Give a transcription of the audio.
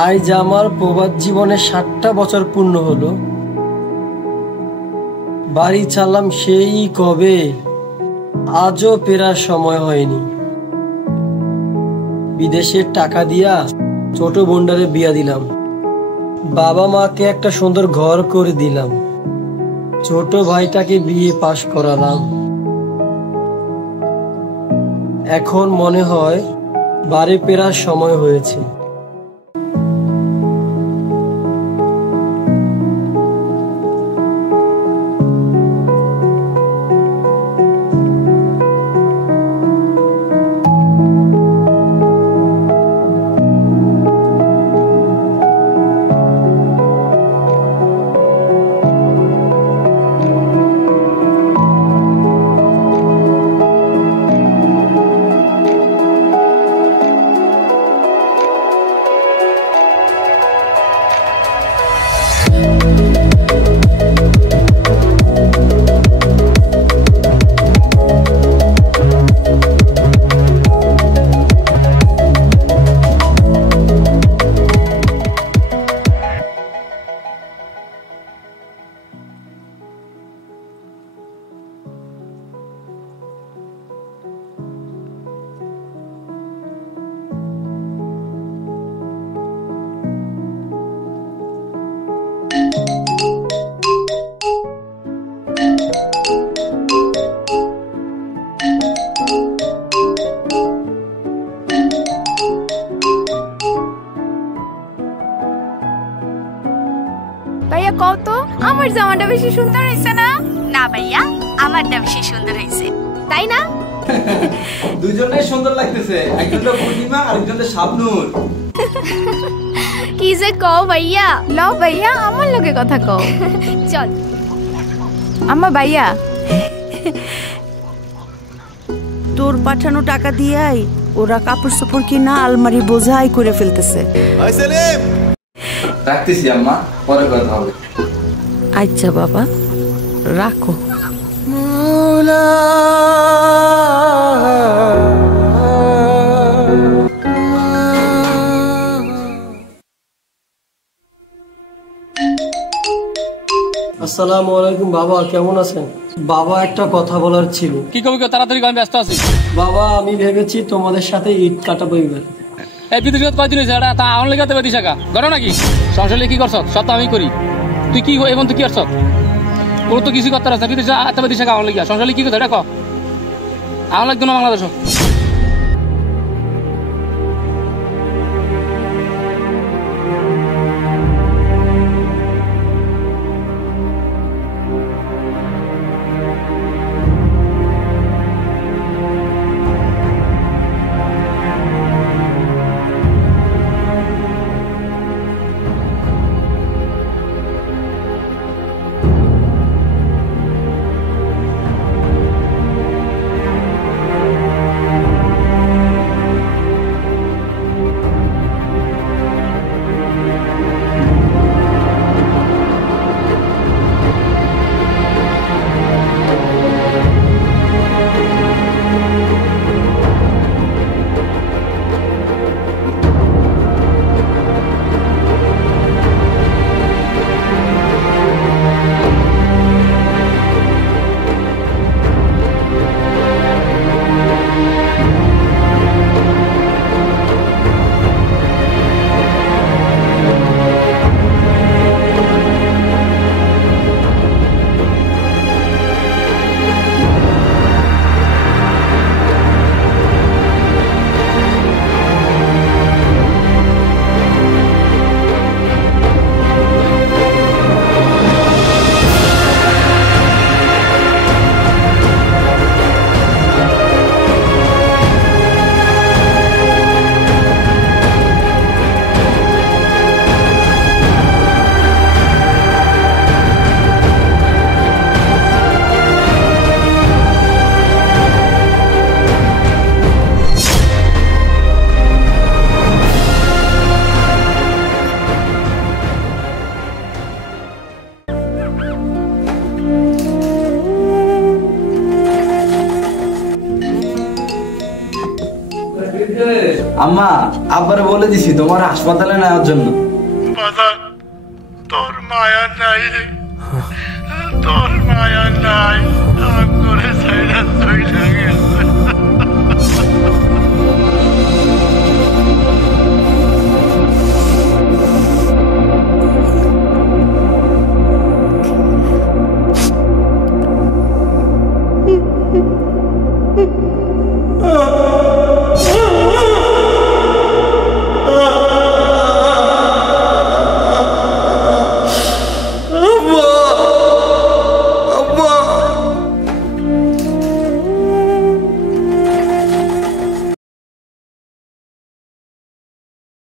আজ আমার প্রবাদ জীবনে 60টা বছর পূর্ণ হলো। বাড়ি ছাড়লাম সেই কবে, আজও ফেরার সময় হয়নি। বিদেশের টাকা দিয়া ছোট বোনটারে বিয়া দিলাম, বাবা মাকে একটা সুন্দর ঘর করে দিলাম, ছোট ভাইটাকে বিয়ে পাশ করালাম। এখন মনে হয় বাড়ি ফেরার সময় হয়েছে। ভাইয়া কত আমার জামাটা বেশি সুন্দর হয়েছে না? না ভাইয়া, আমারটা বেশি সুন্দর হয়েছে, তাই না? দুজনেই সুন্দর লাগতেছে, একজনটা পূর্ণিমা আর একজনটা শাবনূর। কি যে কও ভাইয়া? লও ভাইয়া আমার লগে কথা কও। চল আম্মা ভাইয়া, তোর পাঠানো টাকা দিয়াই ওরা কাপড় চোপড় কিনা আলমারি বোঝাই করে ফেলতেছে। রাখতেছি আম্মা, পরে কথা হবে। আচ্ছা বাবা, রাখো। আসসালামু আলাইকুম বাবা, কেমন আছেন? বাবা একটা কথা বলার ছিল। কি কবি, তাড়াতাড়ি আমি ব্যস্ত আছি। বাবা আমি ভেবেছি তোমাদের সাথে ঈদ কাটাবো এবার। এই বিদেশে কয়দিন হয়েছে এটা তা আমার লেগে দিশা করো নাকি? সংসারে কি করছ? সব তো আমি করি। তুই কি এবং তুই কি করছ? তোর তো কিছু করতে পারছ বিদেশে দিশা আমার লেগে। সংসারে কি করছো এটা ক? আমার লাগতো না বাংলাদেশ। আম্মা আব্বারে বলে দিছি তোমার হাসপাতালে নেওয়ার জন্য। বাজার তোর মায়া নাই রে, তোর মায়া নাই, করে সাইডা চইলা গেল।